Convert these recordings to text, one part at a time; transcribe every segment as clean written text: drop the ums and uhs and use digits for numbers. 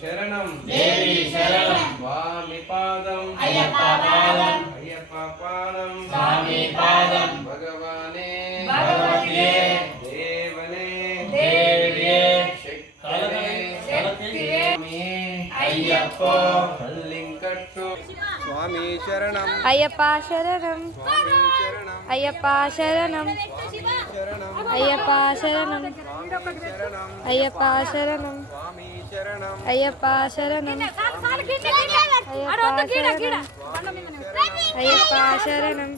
శరణం దేవి శరణం స్వామి పాదం అయ్యప్ప పాదం అయ్యప్ప పాదం స్వామి పాదం భగవానే భగవతియే దేవనే దేవియే శక్తియే శక్తియే అయ్యప్ప పల్లింకట్టు స్వామి శరణం అయ్యప్ప శరణం స్వామి శరణం అయ్యప్ప శరణం శరణం అయ్యప్ప శరణం అయ్యప్ప శరణం స్వామి శరణం అయ్యప్ప శరణం అయ్యప్ప శరణం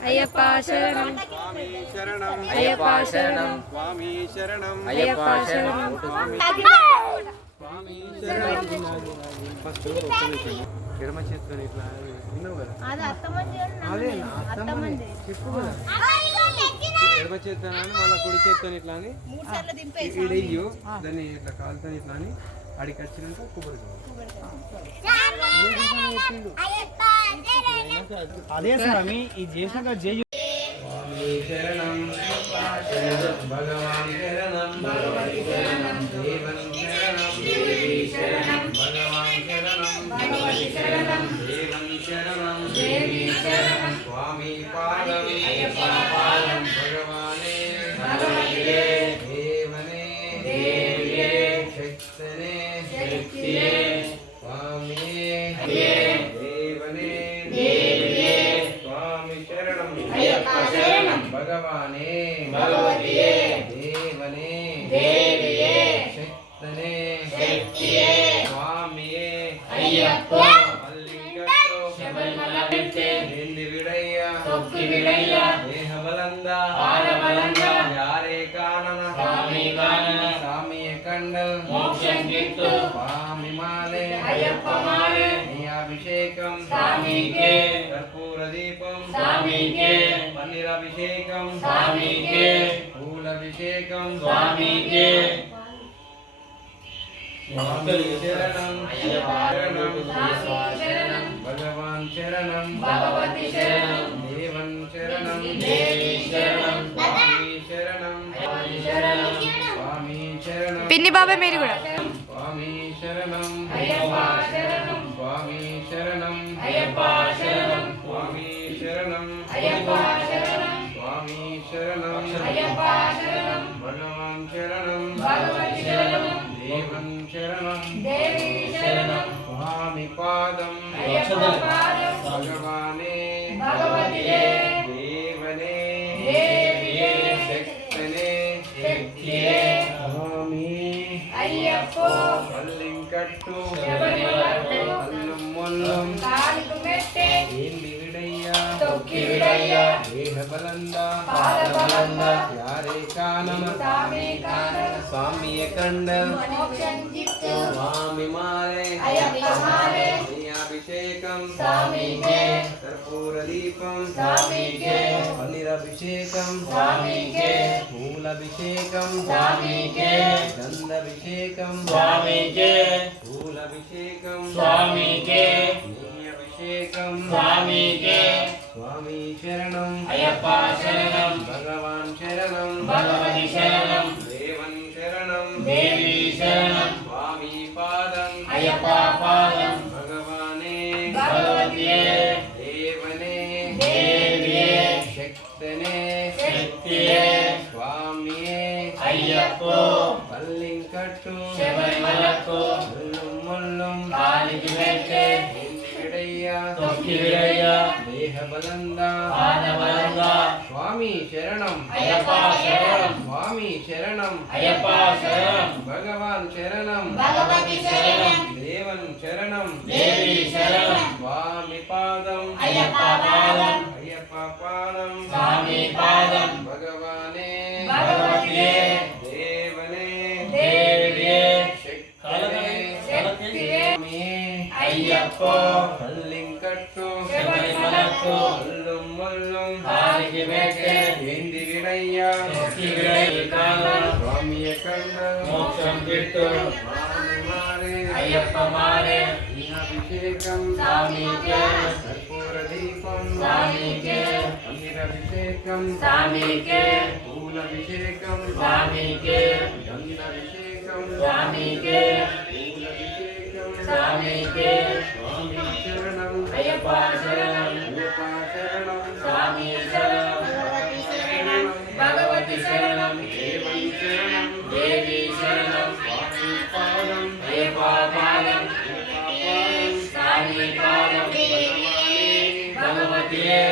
అయ్యప్ప శరణం స్వామి శరణం అయ్యప్ప శరణం స్వామి శరణం అయ్యప్ప శరణం స్వామి శరణం ఫస్ట్ ఎడమ చేత్తో ఇట్లా విన్నావు కదా అదే అత్తమ్మని చెప్పు కదా ఎడమ చేత్తో అని మళ్ళీ కుడి చేత్తో ఇట్లా అని ఇడయ్యు దాన్ని ఇట్లా కాలుతో ఇట్లా అని అడిగి వచ్చినాక కొబ్బరి అదే స్వామి ఇది చేసినాక జై స్వామి శరణం భగవాన్ శరణం దేవన్ శరణం భగవాన్ శరణం దేవన్ శరణం స్వామి పాదం భగవానే దేవనే శక్తనే స్వామి దేవనే స్వామి శరణం భగవానే దేవనే శక్తనే స్వామియే అయ్యప్ప మల్లింగట్టు నింది విడయ్య దేహబలంద యారే కానన స్వామియ కండల్ మోక్షం గిట్టు స్వామి మాలే అయ్యప్ప మాలే నీ అభిషేకం స్వామికే కర్పూర దీపం స్వామికే పన్నీరాభిషేకం స్వామికే పూలభిషేకం స్వామికే స్వామి శరణం శరణం భగవాన్ శరణం భగవతి శరణం దేవన్ శరణం దేవి శరణం స్వామి శరణం శరణం స్వామి శరణం పిన్ని బాబాయ్ మీరు కూడా స్వామి శరణం అయ్యప్ప శరణం స్వామి శరణం అయ్యప్ప శరణం స్వామి శరణం అయ్యప్ప శరణం స్వామి శరణం అయ్యప్ప శరణం భగవాన్ శరణం భగవతి శరణం దేవన్ శరణం దేవి శరణం స్వామి పాదం అయ్యప్ప పాదం భగవానే భగవతియే దేవనే దేవియే శక్తనే శక్తియే స్వామి అయ్యప్ప పల్లింకట్టు శబరిమలట్టు అల్లం మొల్లం కాలికు మెట్టే ఏంది విడయ్య తొక్కి విడయ్య దేహబలంద పాదబలంద యారే కానన స్వామి కానన స్వామియ కండల్ మోక్షం గిట్టు స్వామి మాలే అయ్యప్ప మాలే నీ అభిషేకం స్వామికే కర్పూర దీపం స్వామికే పన్నీరాభిషేకం స్వామికే పూలభిషేకం స్వామికే గంధాభిషేకం స్వామికే పూలభిషేకం స్వామికే నీ అభిషేకం స్వామికే స్వామి శరణం అయ్యప్ప శరణం భగవాన్ శరణం భగవతి శరణం దేవన్ శరణం దేవి శరణం స్వామి పాదం అయ్యప్ప పాదం భగవానే భగవతియే దేవనే దేవియే శక్తనే శక్తియే స్వామియే అయ్యప్ప పల్లింకట్టు శబరిమలకు అల్లం మొల్లం కాలికి మెట్టే విడయ్య తొక్కి విడయ్య దేహబలంద పాదబలంద స్వామి శరణం అయ్యప్ప శరణం స్వామి శరణం అయ్యప్ప శరణం భగవాన్ శరణం భగవతి శరణం దేవన్ శరణం దేవి శరణం స్వామి పాదం అయ్యప్ప పాదం అయ్యప్ప పాదం స్వామి పాదం భగవానే భగవతియే దేవనే దేవియే శక్తియే శక్తియే అయ్యప్ప పల్లింకట్టు శబరిమలకు అల్లం మొల్లం కాలికి మెట్టే ఏంది విడయ్య తొక్కి విడయ్య స్వామియ కండ మోక్షం గిట్టు స్వామి మారే అయ్యప్ప మారే నీ అభిషేకం స్వామికే కర్పూర దీపం స్వామికే పన్నీరాభిషేకం స్వామికే పూలభిషేకం స్వామికే గంధాభిషేకం స్వామికే స్వామికే స్వామి శరణం అయ్యప్ప శరణం అయ్యప్ప శరణం స్వామి శరణం భగవతి శరణం దేవం శరణం దేవి శరణం స్వామి పాదం అయ్యప్ప పాదం స్వామి పాదం భగవతియే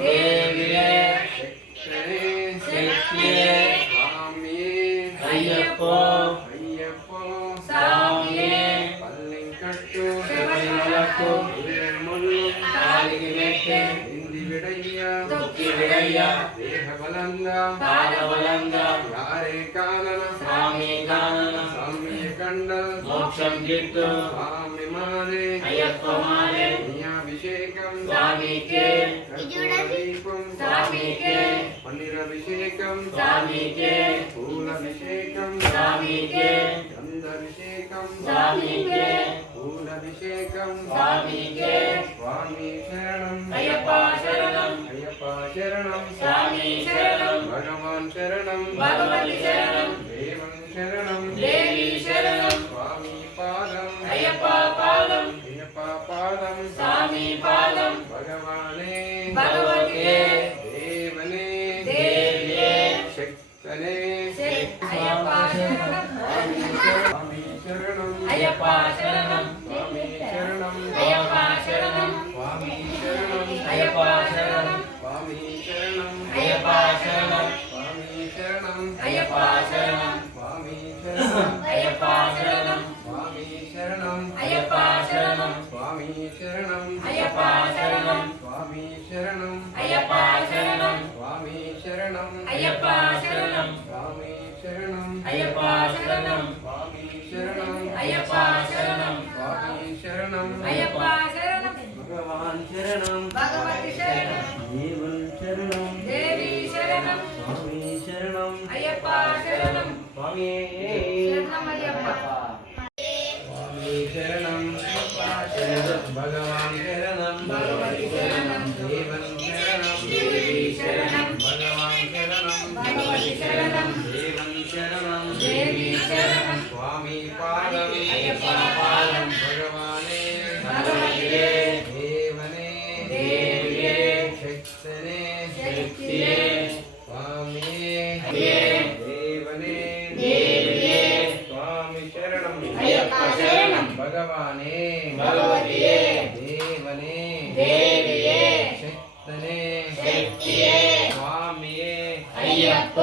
దేవియే శక్తియే అయ్యప్ప స్వామియే పల్లెంకట్టు శబరిమలకు కాలికి మెట్టే తొక్కి విడయ్య దేహబలంగా పాదబలంగా యారే కానన స్వామి కానన స్వామి కండ మోక్షం గిట్టు స్వామి మాదే అయ్యప్ప మారే అభిషేకం స్వామికే దీపం స్వామికే పన్నీరభిషేకం స్వామికే పూలభిషేకం స్వామికే గంధాభిషేకం స్వామికే పూలభిషేకం స్వామికే స్వామి శరణం అయ్యప్ప శరణం అయ్యప్ప శరణం స్వామి శరణం భగవాన్ శరణం భగవతి శరణం దేవం శరణం దేవి శరణం స్వామి పాదం అయ్యప్ప పాదం అయ్యప్ప పాదం స్వామి పాదం భగవానే భగవతే దేవనే దేవియే శక్తనే అయ్యప్ప శరణం స్వామి శరణం అయ్యప్ప శరణం స్వామి శరణం అయ్యప్ప శరణం స్వామి శరణం అయ్యప్ప శరణం స్వామి శరణం అయ్యప్ప శరణం స్వామి శరణం అయ్యప్ప శరణం స్వామి శరణం అయ్యప్ప శరణం స్వామి శరణం అయ్యప్ప శరణం స్వామి శరణం అయ్యప్ప శరణం స్వామి శరణం అయ్యప్ప శరణం స్వామి శరణం అయ్యప్ప శరణం స్వామి శరణం అయ్యప్ప శరణం స్వామి శరణం అయ్యప్ప శరణం స్వామి శరణం అయ్యప్ప శరణం భగవాన్ శరణం భగవతి శరణం దేవన్ శరణం దేవి శరణం స్వామి శరణం అయ్యప్ప శరణం స్వామి శరణం అయ్యప్ప స్వామి శరణం భగవాన్ శరణం భగవతి శరణం దేవన్ శరణం దేవి శరణం భగవాన్ శరణం భగవతి శరణం దేవన్ శరణం దేవి శరణం స్వామి పాదం అయ్యప్ప పాదం భగవానే భగవతియే దేవనే దేవియే శక్తనే శక్తియే స్వామి దేవనే దేవనే దేవియే స్వామి శరణం అయ్యప్ప శరణం భగవానే భగవతియే దేవనే దేవియే శక్తనే శక్తియే స్వామియే అయ్యప్ప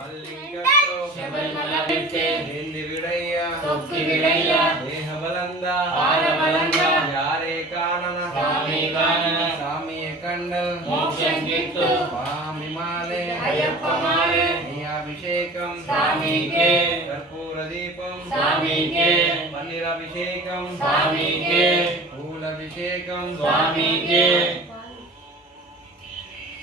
మల్లింగట్టు శబరిమల పెట్టే నింది విడయ్య తొక్కి విడయ్య దేహబలంగా పాదబలంగా యారే కానన స్వామి కానన స్వామి కండల్ మోక్షం గిట్టు స్వామి మాలే అయ్యప్ప మాలే నీ అభిషేకం స్వామికే కర్పూర దీపం స్వామికే పన్నీరభిషేకం స్వామికే పూలభిషేకం స్వామికే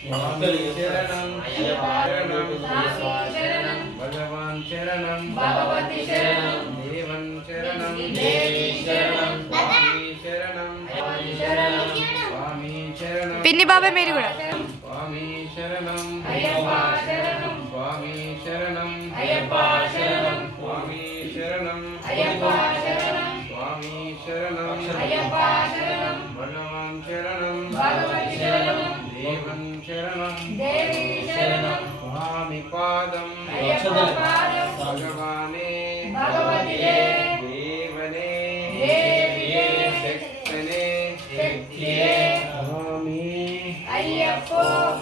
స్వామి శరణం అయ్యప్ప శరణం స్వామి శరణం భగవాన్ శరణం భగవతి శరణం దేవన్ శరణం దేవి శరణం స్వామి శరణం భగవతి శరణం స్వామి శరణం పిన్ని బాబాయ్ మీరు కూడా స్వామి శరణం అయ్యప్ప శరణం స్వామి శరణం అయ్యప్ప శరణం స్వామి శరణం అయ్యప్ప శరణం స్వామి శరణం అయ్యప్ప శరణం భగవాన్ శరణం భగవతి శరణం దేవన్ శరణం దేవి శరణం స్వామి పాదం అయ్యప్ప పాదం భగవానే భగవతియే దేవనే దేవియే శక్తనే శక్తియే స్వామి అయ్యప్ప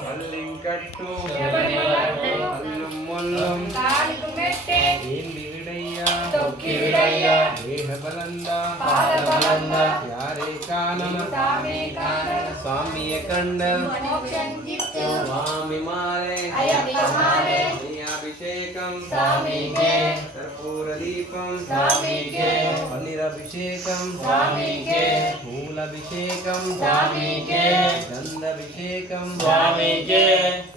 పల్లింకట్టు శబరిమలకు అల్లం మొల్లం కాలికి మెట్టే ఏంది విడయ్య తొక్కి విడయ్య దేహబలంగా పాదబలంగా యారే కానన స్వామి కానన స్వామియ కండల్ మోక్షం గిట్టు స్వామి మాలే అయ్యప్ప మాలే నీ అభిషేకం స్వామికే కర్పూర దీపం స్వామికే పన్నీరభిషేకం స్వామికే పూలభిషేకం స్వామికే గంధాభిషేకం స్వామికే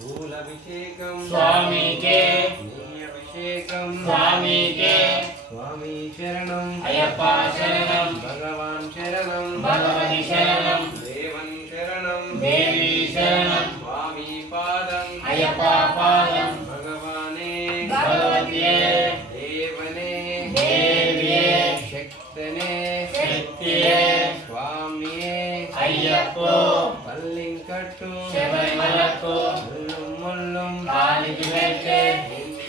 పూలభిషేకం స్వామికే నీ అభిషేకం స్వామికే స్వామి శరణం అయ్యప్ప శరణం భగవాన్ శరణం భగవతి శరణం దేవన్ శరణం దేవి శరణం స్వామి పాదం అయ్యప్ప పాదం భగవానే భగవతియే దేవనే దేవియే శక్తనే అయ్యప్పో పల్లింకట్టు శబరిమలకు ముల్లుం ముల్లుం కాలికి మెట్టే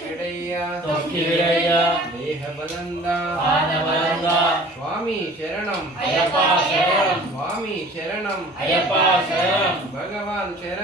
ఎడయ్యా తొక్కిడయ్యా దేహబలంద పాదబలంగా స్వామి శరణం అయ్యప్ప శరణం స్వామి శరణం అయ్యప్ప శరణం భగవాన్ శరణం